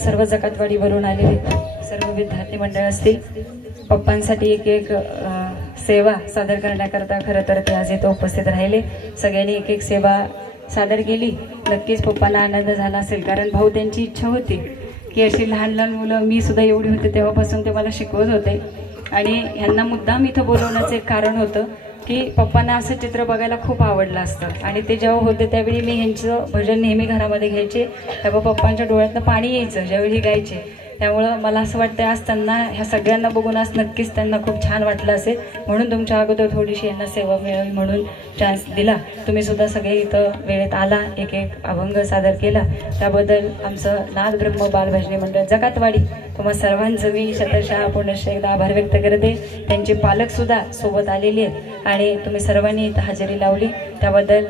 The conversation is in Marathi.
सर्व जकातवाडीवरून आलेले सर्व विद्यार्थी मंडळ असतील, पप्पांसाठी एक एक सेवा सादर करण्याकरता खरं तर ते आज इथं उपस्थित राहिले। सगळ्यांनी एक एक सेवा सादर केली। नक्कीच पप्पांना आनंद झाला असेल, कारण भाऊ त्यांची इच्छा होती की अशी लहान लहान मुलं, मी सुद्धा एवढी होते तेव्हापासून ते मला शिकवत होते आणि ह्यांना मुद्दाम इथं बोलवण्याचं एक कारण होतं की पप्पांना असं चित्र बघायला खूप आवडलं असतं आणि ते जेव्हा होते त्यावेळी मी ह्यांचं भजन नेहमी घरामध्ये घ्यायचे, तेव्हा पप्पांच्या डोळ्यातनं पाणी यायचं ज्यावेळी गायचे। त्यामुळं मला असं वाटतं आज त्यांना ह्या सगळ्यांना बघून आज नक्कीच त्यांना खूप छान वाटलं असेल, म्हणून तुमच्या अगोदर थोडीशी यांना सेवा मिळावी म्हणून चान्स दिला। तुम्ही सुद्धा सगळे इथं वेळेत आला, एक एक अभंग सादर केला, त्याबद्दल आमचं नाद ब्रह्म बालभजनी मंडळ जकातवाडी तुम्हा सर्वांचं मी शतशः पुनश्च एकदा आभार व्यक्त करते। त्यांचे पालक सुद्धा सोबत आलेले आहेत आणि तुम्ही सर्वांनी इथं हजेरी लावली त्याबद्दल